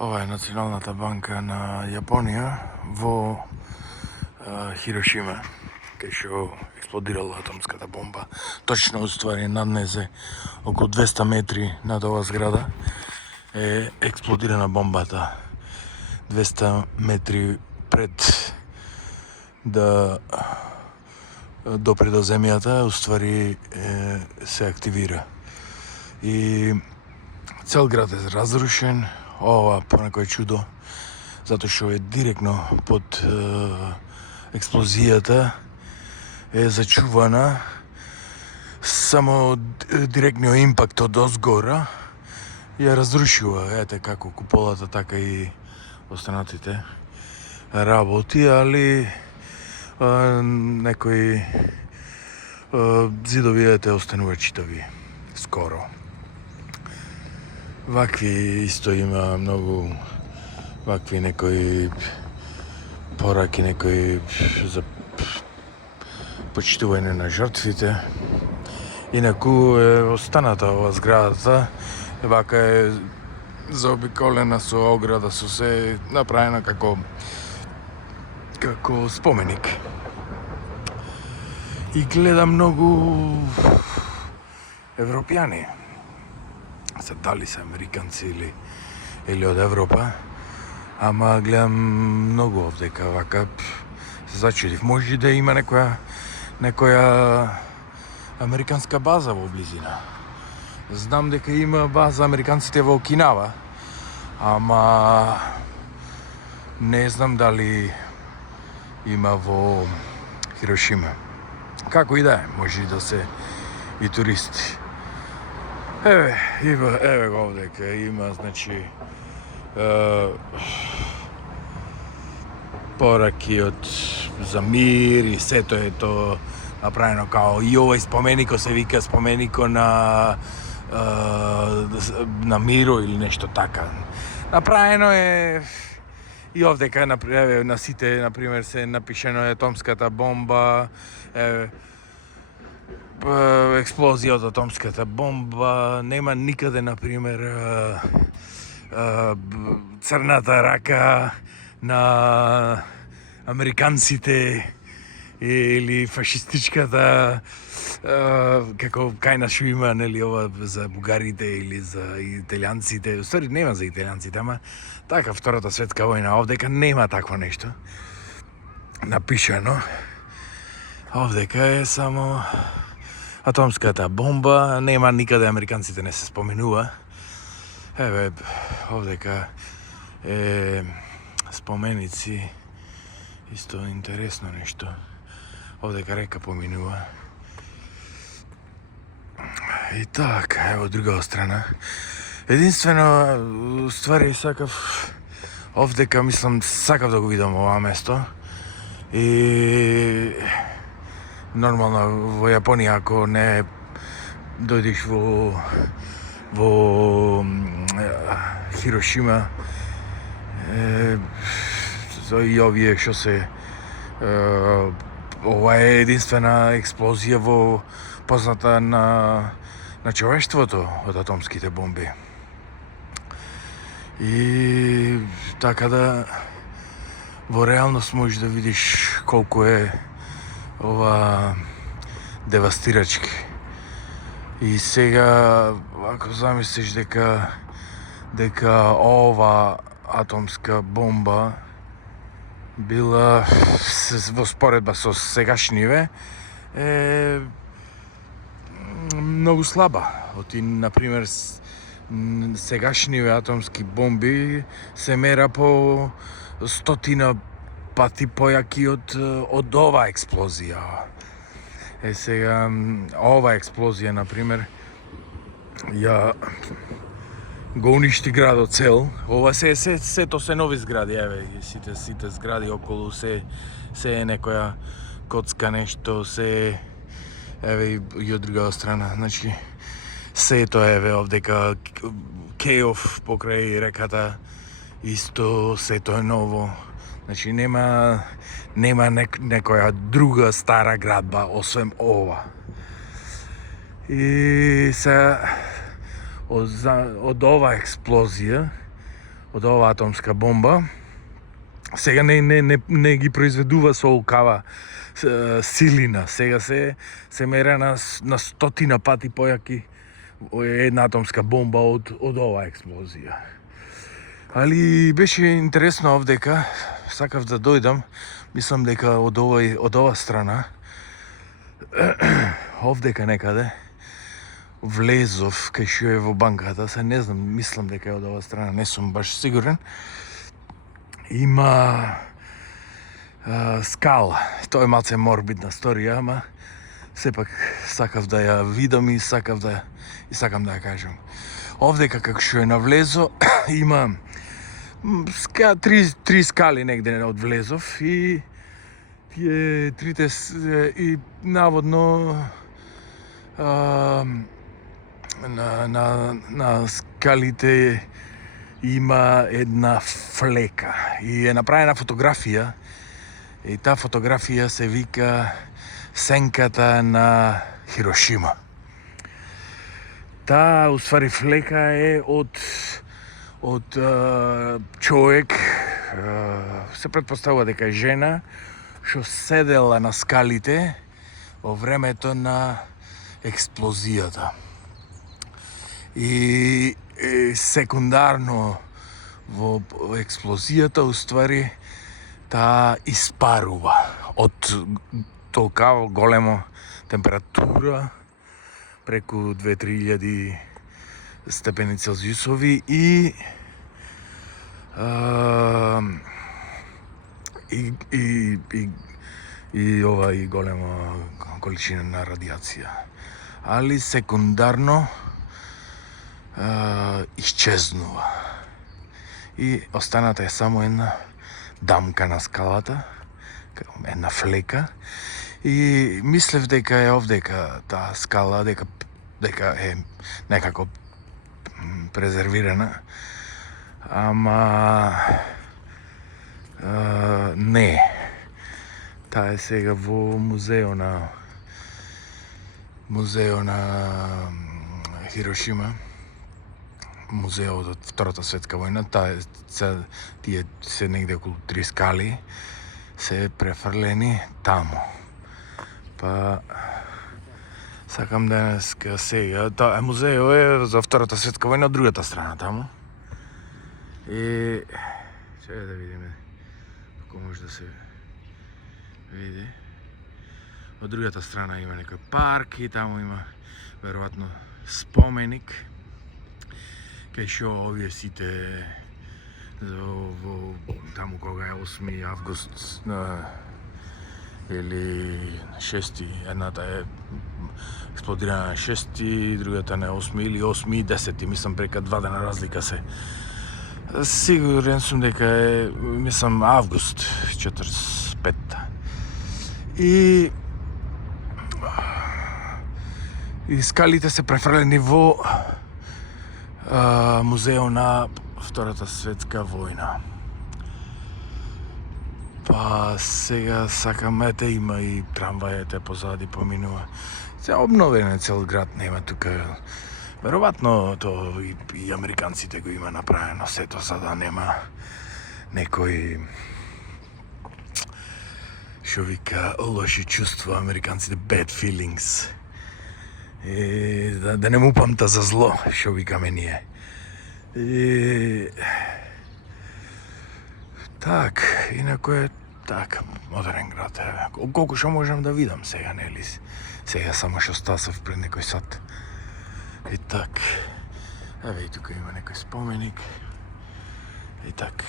Ова е Националната банка на Јапонија во Хирошима, кај што експлодирала атомската бомба. Точно уствари над незе, околу 200 метри над оваа зграда, е експлодирана бомбата. 200 метри пред да допре до земјата, уствари се активира. И цел град е разрушен. Ова понекој чудо, затоа што е директно под експлозијата, е зачувана. Само директниот импакт од озгора ја разрушила, ете како куполата, така и останатите работи, али некои зидови ете останува читави скоро. Вакви исто има многу вакви некои пораки, некои за почитување на жртвите. Инаку е останата ова зградата, вака е заобиколена со ограда, со се направена како споменик. И гледам многу европјани. Дали се американци или од Европа, ама гледам многу овдека вака, се зачудив. Може да има некоја американска база во близина. Знам дека има база американците во Окинава, ама не знам дали има во Хирошима. Како и да е, може да се и туристи. Еве го овдека, има, значи, пораки за мир и сето е то направено као и овој споменико се вика споменико на миро или нешто така. Направено е и овдека на сите, например, се напишено е атомската бомба, експлозија од атомската бомба, нема никаде, например, црната рака на американците или фашистичката, како кај нас шо има, нели, ова за бугарите или за италијанците. Устари нема за италијанците, ама така Втората светска војна, овдека нема такво нешто напишано. Овдека е само атомската бомба, нема никаде американците не се споменува. Еве, овдека е споменици, исто интересно нешто. Овдека река поминува. И така, ево друга страна. Единствено, ствари сакав, овдека мислам, сакав да го видам ова место. И нормално во Јапонија, ако не дојдеш во Хирошима, и овие што се ова е единствена експлозија во позната на човештвото од атомските бомби. И така да во реалност можеш да видиш колку е ова девастирачки. И сега, ако замислиш дека ова атомска бомба била во споредба со сегашниве, е многу слаба. Оти, например, сегашниве атомски бомби се мера по 100 пати појаки од ова експлозија. Сега, ова експлозија, например, ја го уништи градот цел. Ова сето се нови згради, еве, сите згради околу се е некоја коцка нешто, еве и од друга страна, значи сето еве овдека Кејов покрај реката, исто сето е ново. Значи нема некоја друга стара градба освен ова. И се од оваа експлозија од оваа атомска бомба. Сега не ги произведува со овкава силина. Сега се мера на стотина пати појаки една атомска бомба од оваа експлозија. Али беше интересно овдека, сакав да дојдам, мислам дека од ова страна, овдека некаде, влезов кај што е во банката, се не знам, мислам дека е од ова страна, не сум баш сигурен. Има скала. Тоа е малце морбидна сторија, ама сепак сакав да ја видам и сакам да ја кажам. Овдека како што е навлезо има три скали негде од влезов и тие трите и наводно на скалите има една флека и е направена фотографија и таа фотографија се вика Сенката на Хирошима. Таа уствари флека е од човек, се претпоставува дека е жена, што седела на скалите во времето на експлозијата. И секундарно во експлозијата уствари таа испарува од толкава голема температура, преку 2-3 степени Целзиусови и ова и голема количина на радиација. Али секундарно исчезнува. И останата е само една дамка на скалата, една флека. И мислев дека е овдека таа скала, дека е некако презервирана. Ама не. Таа е сега во музео на Хирошима. Музеот од Втората светска војна, тие се негде околу 3 скали се префрлени таму. Па сакам денеска сега, таа музео е за Втората светска војна од другата страна таму. И чекај да видиме како може да се види. Од другата страна има некој парк и таму има веројатно споменик кај што овие сите во таму кога е 8 август или 6, едната е експлодирана на 6, другата на 8 или 8 и 10, мислам прека 2 дена разлика се. Сигурен сум дека е, мислам, август 45. И скалите се префрлени во музео на Втората светска војна. Па сега сакамете, има и трамвајете позади поминува. Се обновен е цел град, нема тука. Веројатно тоа и американците го има направено сето за да нема некој што вика лоши чувства, американците bad feelings. И да не му памта за зло, што викаме ние. И так, инако е так, модерен град е. Колку што можам да видам сега, нели? Сега само што стасав пред некој сат. И так, еве и тука има некој споменик. И так.